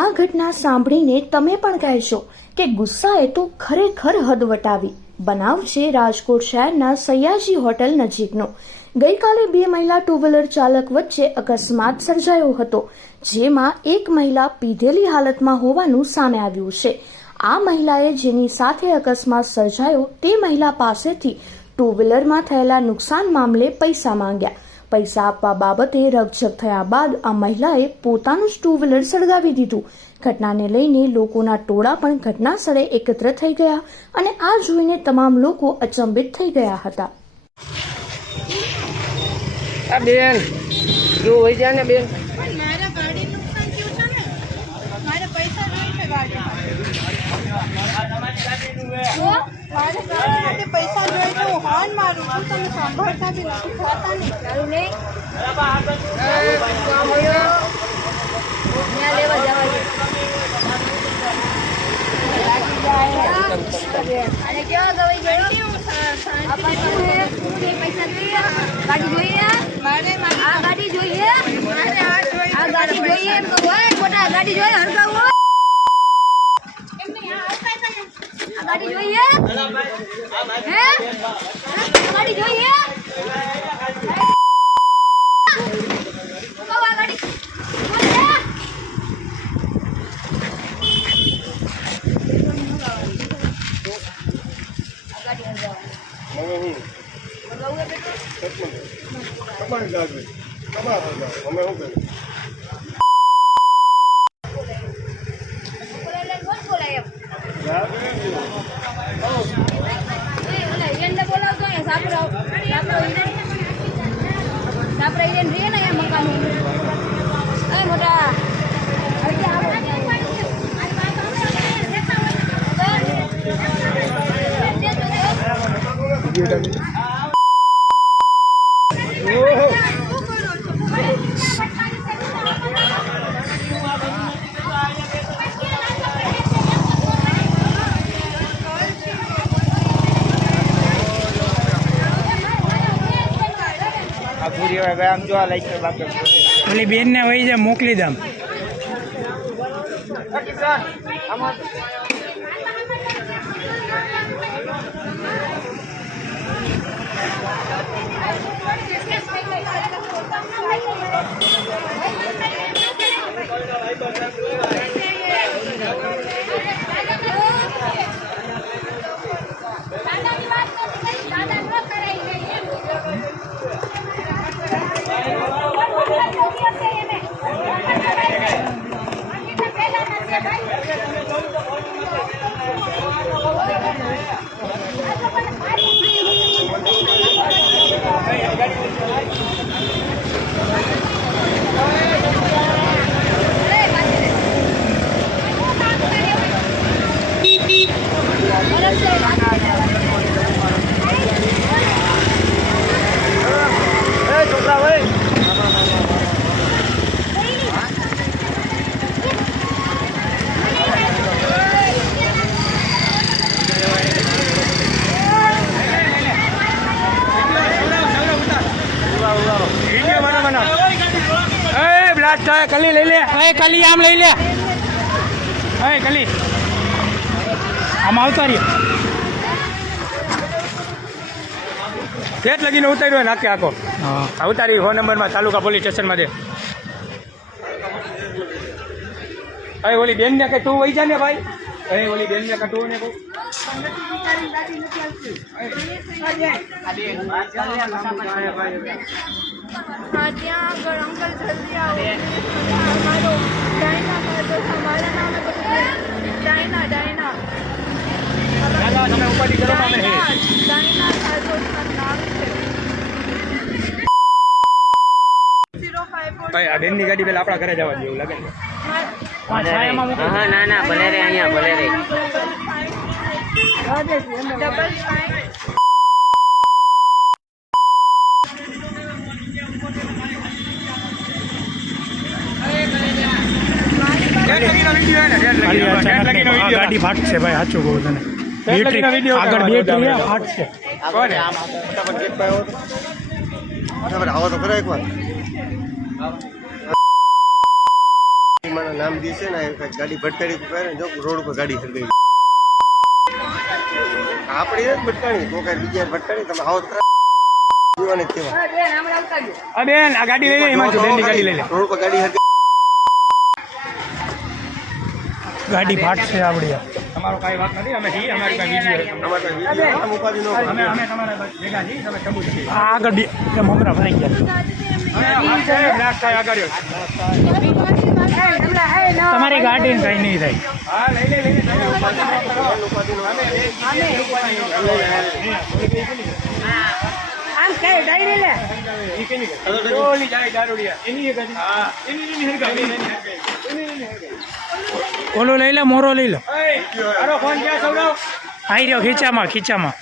આ ઘટના સાંભળીને તમે પણ કહેશો કે ગુસ્સાએ તો ખરેખર હદ વટાવી બનાવ છે રાજકોટ શહેરના સયાજી હોટલ નજીકનો. ગઈકાલે બે મહિલા ટુ વ્હીલર ચાલક વચ્ચે અકસ્માત સર્જાયો હતો, જેમાં એક મહિલા પીધેલી હાલતમાં હોવાનું સામે આવ્યું છે. આ મહિલાએ જેની સાથે અકસ્માત સર્જાયો તે મહિલા પાસેથી ટુ વ્હીલરમાં થયેલા નુકસાન મામલે પૈસા માંગ્યા. પૈસા આપવા બાબતે રકઝક થયા બાદ આ મહિલાએ પોતાનું ટુ વ્હીલર સળગાવી દીધું. ઘટનાને લઈને લોકોના ટોળા પણ ઘટના સ્થળે એકત્ર થઈ ગયા અને આ જોઈને તમામ લોકો અચંબિત થઈ ગયા હતા. બેન, જો હોય જાય ને બેન પણ મારા ગાડી નુકસાન થયું છે ને મારે પૈસા જોઈએ છે ગાડી જો મારે ગાડી માટે પૈસા જોઈએ છે હું હોર્ન મારું છું તમે સાંભળતા બી નથી ખાતા નહીં તારું નહીં અને કેવા ગવાઈ ગાડી જોઈએ? મારે આ ગાડી જોઈએ? આ ગાડી જોઈએ મોટા ગાડી જોઈએ ગાડી જોઈએ. હે? ગાડી જોઈએ. કહો આ ગાડી. જોઈએ? આ ગાડી સાપરા હિરેન રહે ને અહીંયા મકાનમાં. એ મોટા. હવે આપણે આ પૂરી હવે આમ જોવા આ લાઈક બાપે ઓલી બેનને વહી જાય મોકલી દમ દાદાની વાત નથી દાદા ન કરાઈ ગઈ એમ એ છોકરા ભાઈ વીડિયો બનાવ બનાવ એ બ્લાસ્ટ થાય કલી લઈ લે. કલી આમ લઈ લે. કલી. આમ આવતા રહ્યો. ફેટ લગીને ઉતાર્યો નાખે આખો હા. આ ઉતારી ફોન નંબરમાં તાલુકા પોલીસ સ્ટેશનમાં દે. અરે ઓલી બેન ને કે તું વહી જા ને ભાઈ. અરે ઓલી બેન ને કે તું ને કહું ત્યાં આગળ અંકલ જલ્દી આવો અમારો ડાયના મારતો છે મારા નામે બધું ડાયના ડાયના દાદા તમે ઉપાધિ કરો અમે હે ડાયના ડાયના સાજો નામ છે ઝીરો ફાઈવ ફોર ભાઈ આ બેનની ગાડી પેલા આપણા ઘરે જવા જેવું લાગે હા ના ના ભલે રે અહીંયા ભલે રે ગાડી ફાટશે ભાઈ સાચું કહું તને. આગળ ઉતારવા બેટરી જાવ પ્રતિમાના નામ દે છે ને ગાડી ભટકાડી કરે જો રોડ ઉપર ગાડી હરગાઈ. આપણી જ ભટકાણી તો કાંઈ બીજા ભટકાણી તમે આવો ત્રાસ પીવાને જ બેન આ ગાડી લઈ લે એમાં બેનની ગાડી લઈ લે. રોડ પર ગાડી હરગાઈ. ગાડી ફાટશે આપડી. તમારો કઈ વાત નથી અમે છીએ અમારી કઈ બીજી આમાં કાંઈ વીડિયો આમ ઉપાધિ ન અમે અમે તમારા ભેગા છીએ તમે સબૂત છીએ. આ બે ભરાઈ ગયા. તમારી ગાડી કઈ નહીં થાય હા લઈ લે લઈ લે તમે ઉપાધિ ન કરો. આમ કઈ ડાયરી લે ઈ કેની ગાડી? ઓલી લઈ લે મોરો લઈ લો આઈ રહ્યો ખીચામાં ખીચામાં